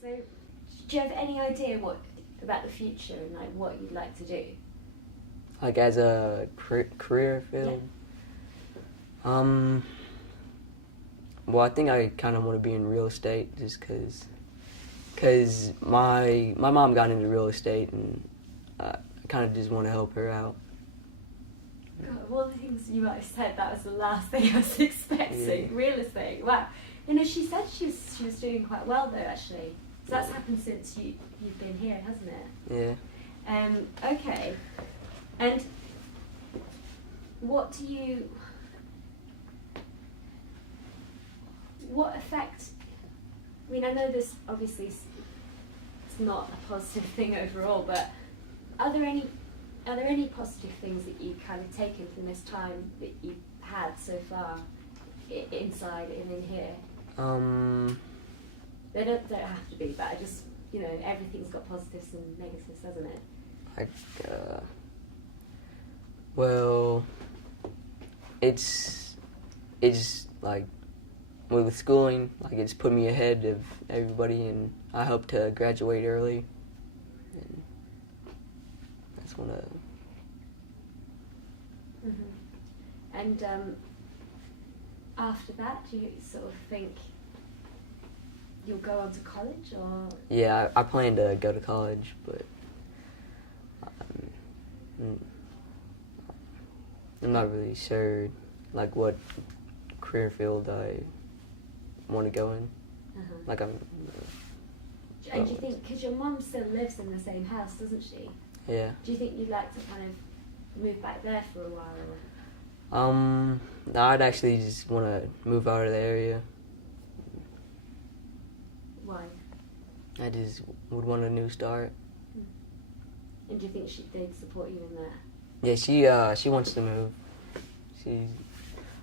So do you have any idea about the future and like what you'd like to do? Like as a career field? Yeah. Well, I think I kind of want to be in real estate just because my mom got into real estate and I kind of just want to help her out. God, of all the things you might have said, that was the last thing I was expecting. Yeah. Real estate, wow. She said she was doing quite well though, actually. So that's happened since you've been here, hasn't it? Yeah. Okay. And what effect, I mean, I know this obviously it's not a positive thing overall, but are there any positive things that you've kind of taken from this time that you've had so far inside and in here? They don't have to be, but I just, everything's got positives and negatives, hasn't it? Well, it's like with schooling, like it's put me ahead of everybody, and I hope to graduate early. And that's one of. Mm-hmm. And after that, do you sort of think you'll go on to college, or? Yeah, I plan to go to college, but I'm not really sure, like what career field I want to go in. Uh-huh. Like I'm. And do you think, because your mum still lives in the same house, doesn't she? Yeah. Do you think you'd like to kind of move back there for a while? Or? No, I'd actually just want to move out of the area. Why? I just would want a new start. And do you think they'd support you in that? Yeah, she wants to move. I'm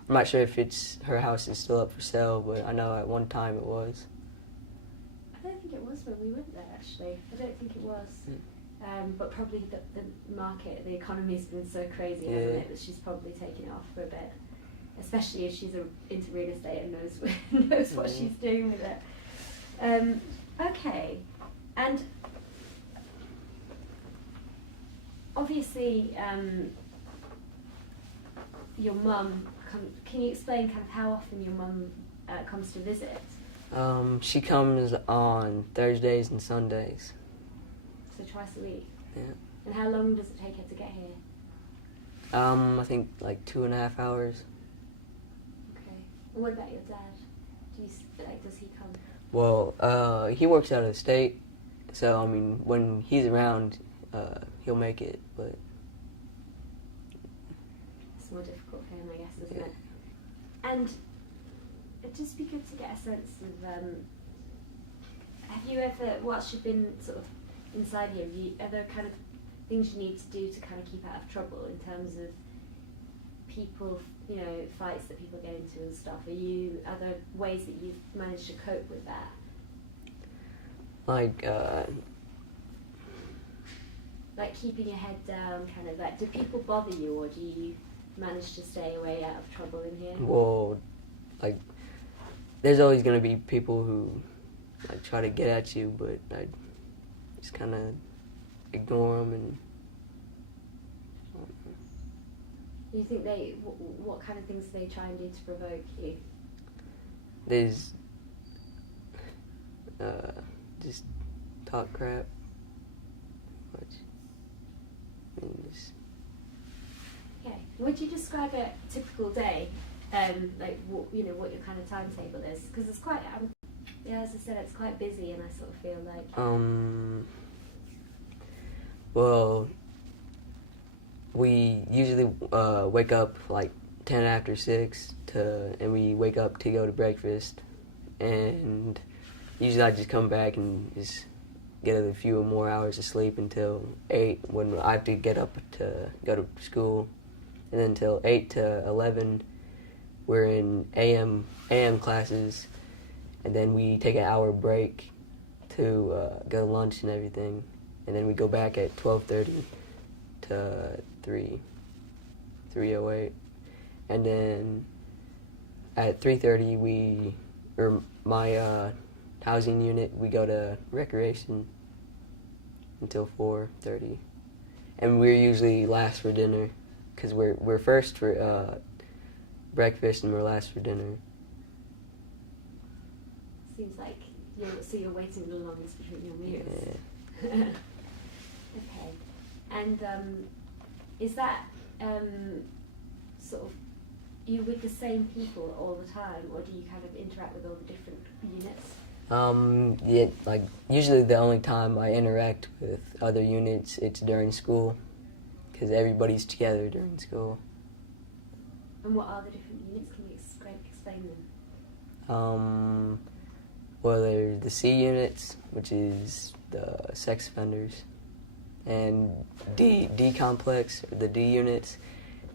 not sure if her house is still up for sale, but I know at one time it was. I don't think it was when we went there, actually. I don't think it was. But probably the market, the economy's been so crazy, hasn't it, that she's probably taken it off for a bit. Especially if she's into real estate and knows what she's doing with it. Okay. And obviously, your mum, can you explain kind of how often your mum comes to visit? She comes on Thursdays and Sundays. So twice a week? Yeah. And how long does it take her to get here? I think like 2.5 hours. Okay. And what about your dad? Does he come? Well, he works out of state, so I mean, when he's around, he'll make it, but it's more difficult for him, I guess, isn't it? And it'd just be good to get a sense of, have you ever, whilst you've been sort of inside here, are there kind of things you need to do to kind of keep out of trouble in terms of people, fights that people get into and stuff? Are there ways that you've managed to cope with that? Like keeping your head down, kind of like, do people bother you, or do you manage to stay away out of trouble in here? Well, like, there's always going to be people who try to get at you, but I just kind of ignore them. And you think what kind of things do they try and do to provoke you? There's just talk crap. Okay. Would you describe a typical day, what your kind of timetable is? Because it's quite, as I said, it's quite busy, and I sort of feel like. Well, we usually wake up like 10 after 6 and we wake up to go to breakfast, and usually I just come back and just get a few more hours of sleep until 8 when I have to get up to go to school, and then until 8 to 11 we're in AM classes, and then we take an hour break to go to lunch and everything, and then we go back at 12:30 to 3:08, and then at 3:30 my housing unit, we go to recreation until 4:30, and we're usually last for dinner, because we're first for breakfast and we're last for dinner. Seems like you're waiting the longest between your meals. Yeah. Okay. And is that sort of you with the same people all the time, or do you kind of interact with all the different units? Yeah, like usually the only time I interact with other units, it's during school, because everybody's together during school. And what are the different units? Can you explain them? Well, there's the C units, which is the sex offenders, and D complex, or the D units,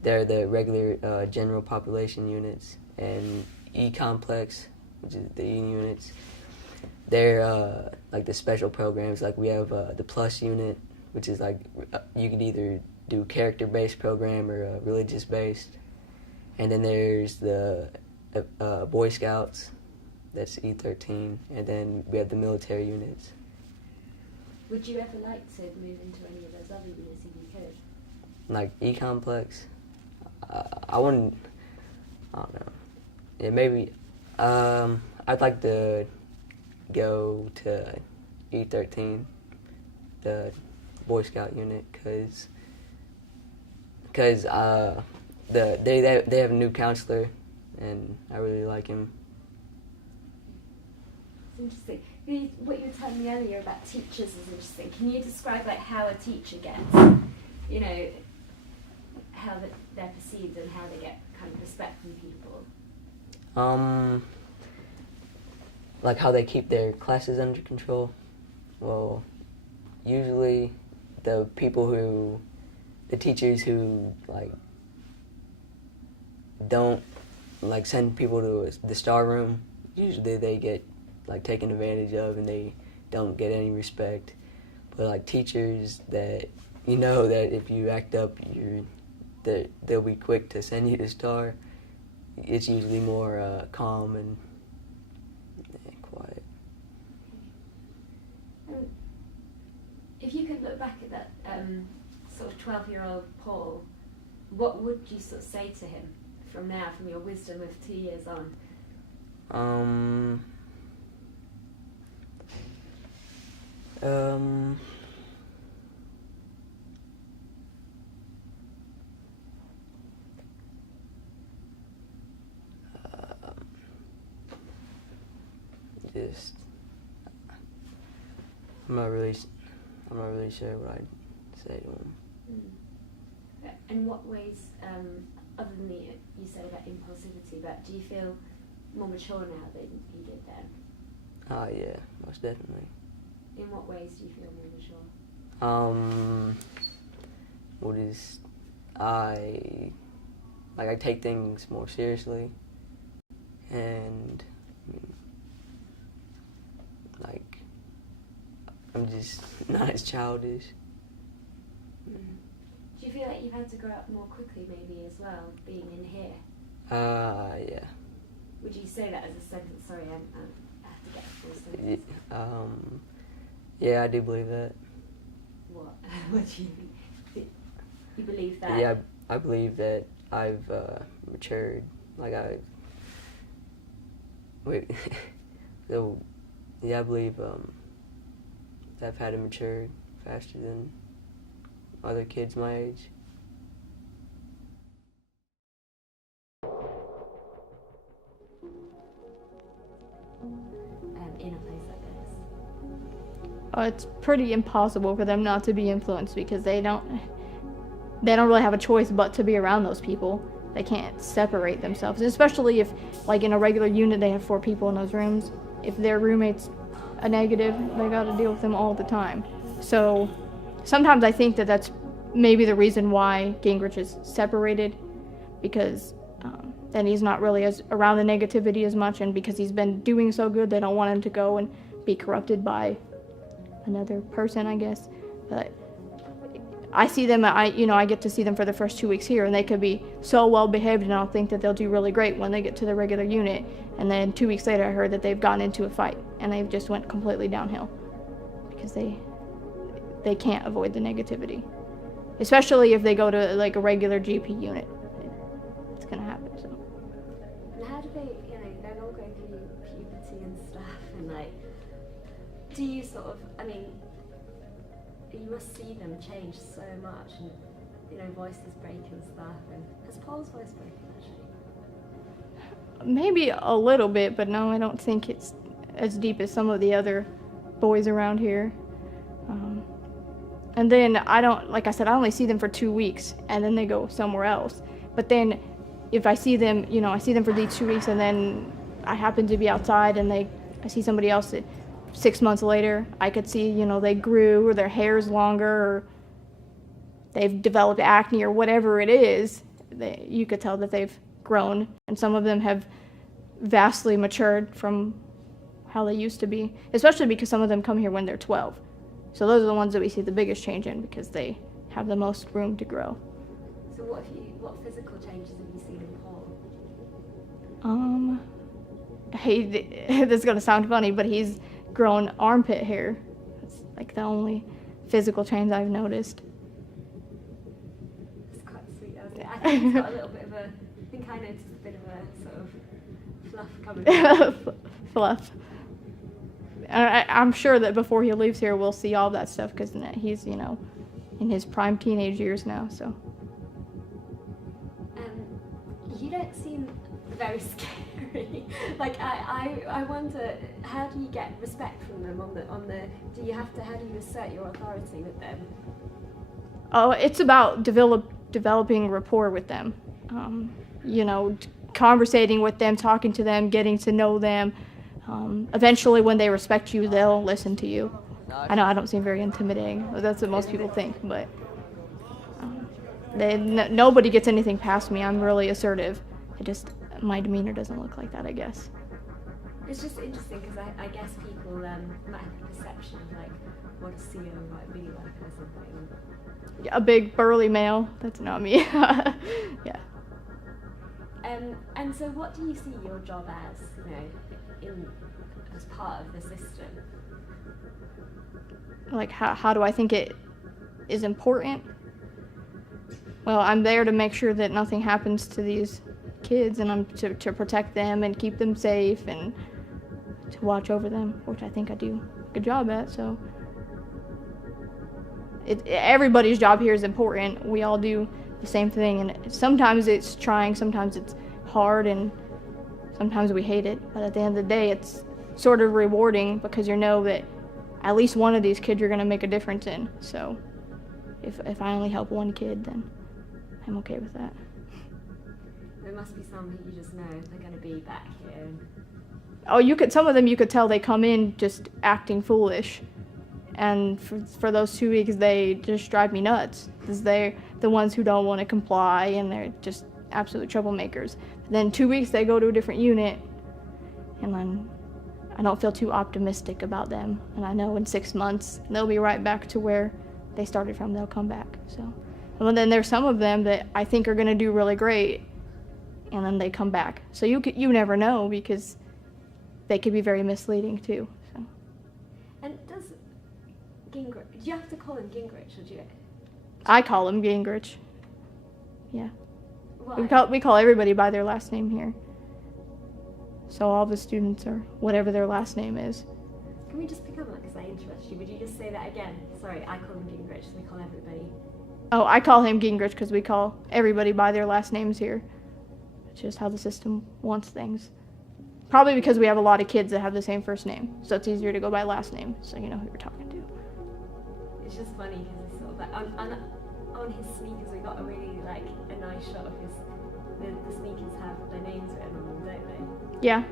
they're the regular general population units, and E complex, which is the E units, they're like the special programs. Like we have the plus unit, which is like you could either do character-based program or religious-based, and then there's the Boy Scouts. That's E13, and then we have the military units. Would you ever like to move into any of those other units if you could? Like E-complex? I wouldn't, I don't know. Yeah, maybe, I'd like to go to E13, the Boy Scout unit, because they have a new counselor, and I really like him. Interesting. What you were telling me earlier about teachers is interesting. Can you describe like how a teacher gets, you know, how they're perceived and how they get kind of respect from people? Like how they keep their classes under control. Well, usually the teachers who like don't like send people to the star room, usually they get like taken advantage of and they don't get any respect. But like teachers that you know that if you act up, they'll be quick to send you to star. It's usually more calm and quiet. If you could look back at that sort of 12-year-old Paul, what would you sort of say to him from now, from your wisdom of 2 years on? Just I'm not really sure what I'd say to him. In what ways, other than you said about impulsivity, but do you feel more mature now than you did then? Yeah, most definitely. In what ways do you feel more mature? I take things more seriously, and like I'm just not as childish. Do you feel like you've had to grow up more quickly, maybe as well, being in here? Yeah. Would you say that as a sentence? Sorry, I have to get a full sentence. Yeah, I do believe that. What? What do you think? You believe that? Yeah, I believe that I've matured. Like so, yeah, I believe that I've had to mature faster than other kids my age. In a place like this? It's pretty impossible for them not to be influenced because they don't really have a choice but to be around those people. They can't separate themselves, especially if, like in a regular unit, they have 4 people in those rooms. If their roommate's a negative, they got to deal with them all the time. So sometimes I think that that's maybe the reason why Gingerich is separated, because then he's not really around the negativity as much, and because he's been doing so good, they don't want him to go and be corrupted by another person, I guess. But I see them, I get to see them for the first 2 weeks here, and they could be so well behaved, and I'll think that they'll do really great when they get to the regular unit. And then 2 weeks later, I heard that they've gotten into a fight, and they've just went completely downhill because they can't avoid the negativity, especially if they go to like a regular GP unit. It's gonna happen. So. And how do they, they're all going through puberty and stuff, and like, do you sort of, you must see them change so much, and voices break and stuff. And has Paul's voice broken actually? Maybe a little bit, but no, I don't think it's as deep as some of the other boys around here. And then like I said, I only see them for 2 weeks, and then they go somewhere else. But then if I see them, I see them for these 2 weeks, and then I happen to be outside, and I see somebody else 6 months later, I could see, they grew, or their hair's longer, or they've developed acne, or whatever it is. You could tell that they've grown, and some of them have vastly matured from how they used to be, especially because some of them come here when they're 12. So those are the ones that we see the biggest change in, because they have the most room to grow. So what physical changes have you seen in Paul? This is gonna sound funny, but he's grown armpit hair. That's like the only physical change I've noticed. It's quite sweet, isn't it? I think he's got a little bit of I noticed a bit of a sort of fluff coming. Fluff. I'm sure that before he leaves here, we'll see all that stuff, because he's, in his prime teenage years now, so. You don't seem very scary. Like, I wonder, how do you get respect from them how do you assert your authority with them? Oh, it's about developing rapport with them. Conversating with them, talking to them, getting to know them. Eventually, when they respect you, they'll listen to you. I know I don't seem very intimidating. That's what most people think, but nobody gets anything past me. I'm really assertive. My demeanor doesn't look like that, I guess. It's just interesting, because I guess people might have a perception of like what a CO might be like or something. A big burly male. That's not me. Yeah. And so what do you see your job as, as part of the system? Like, how do I think it is important? Well, I'm there to make sure that nothing happens to these kids, and I'm to protect them and keep them safe and to watch over them, which I think I do a good job at. So everybody's job here is important. We all do the same thing, and sometimes it's trying, sometimes it's hard, and sometimes we hate it. But at the end of the day, it's sort of rewarding, because you know that at least one of these kids you're going to make a difference in. So if I only help one kid, then I'm okay with that. There must be some who you just know they're going to be back here. Oh, some of them you could tell they come in just acting foolish, and for those 2 weeks they just drive me nuts, because they're the ones who don't want to comply, and they're just absolute troublemakers. But then 2 weeks they go to a different unit, and then I don't feel too optimistic about them, and I know in 6 months they'll be right back to where they started from. They'll come back. So, and then there's some of them that I think are going to do really great, and then they come back. So you never know, because they could be very misleading too. So. And does Gingerich, do you have to call him Gingerich, or do you? I call him Gingerich. Yeah. Why? We call everybody by their last name here. So all the students are whatever their last name is. Can we just pick up on that, because I interrupted you? Would you just say that again? Sorry, I call him Gingerich, so we call everybody. Oh, I call him Gingerich because we call everybody by their last names here. It's just how the system wants things. Probably because we have a lot of kids that have the same first name, so it's easier to go by last name, so you know who you're talking to. It's just funny, because it's sort of like on his sneakers we got a really a nice shot of the sneakers have their names written on them, don't they? Yeah.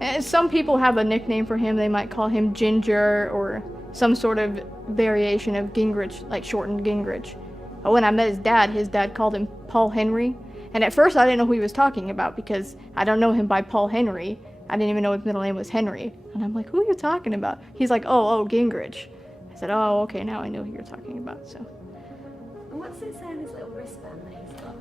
And some people have a nickname for him. They might call him Ginger, or some sort of variation of Gingerich, like shortened Gingerich. But when I met his dad called him Paul Henry. And at first I didn't know who he was talking about, because I don't know him by Paul Henry. I didn't even know his middle name was Henry. And I'm like, who are you talking about? He's like, oh, Gingerich. I said, oh, okay, now I know who you're talking about. So And what's it say on his little wristband that he's got?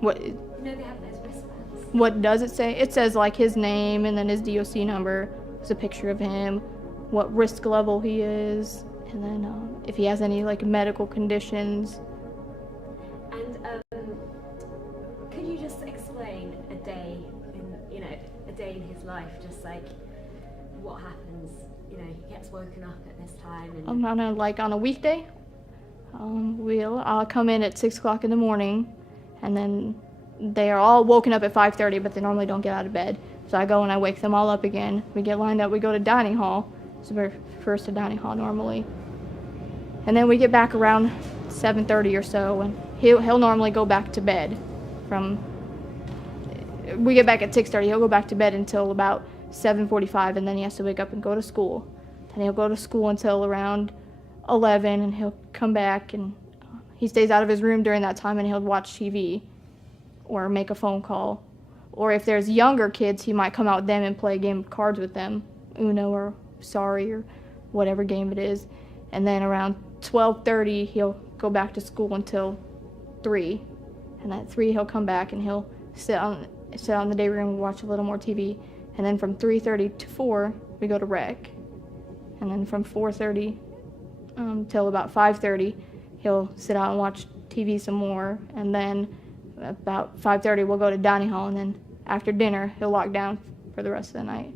What You know they have those wristbands. what does it say? It says like his name and then his DOC number. There's a picture of him, what risk level he is, and then if he has any like medical conditions. And could you just explain a day in his life, just like what happens? You know, he gets woken up at this time. And On a weekday, I'll come in at 6 o'clock in the morning, and then they are all woken up at 5:30, but they normally don't get out of bed. So I go and I wake them all up again. We get lined up. We go to dining hall. So we're first to dining hall normally, and then we get back around 7:30 or so, and he'll normally go back to bed. We get back at 6:30. He'll go back to bed until about 7:45, and then he has to wake up and go to school. And he'll go to school until around 11, and he'll come back, and he stays out of his room during that time, and he'll watch TV or make a phone call. Or if there's younger kids, he might come out with them and play a game of cards with them, Uno or Sorry or whatever game it is. And then around 12:30, he'll go back to school until 3. And at 3, he'll come back and he'll sit on the day room and watch a little more TV. And then from 3:30 to 4, we go to rec. And then from 4:30 till about 5:30, he'll sit out and watch TV some more. And then about 5:30, we'll go to dining hall. And then after dinner, he'll lock down for the rest of the night.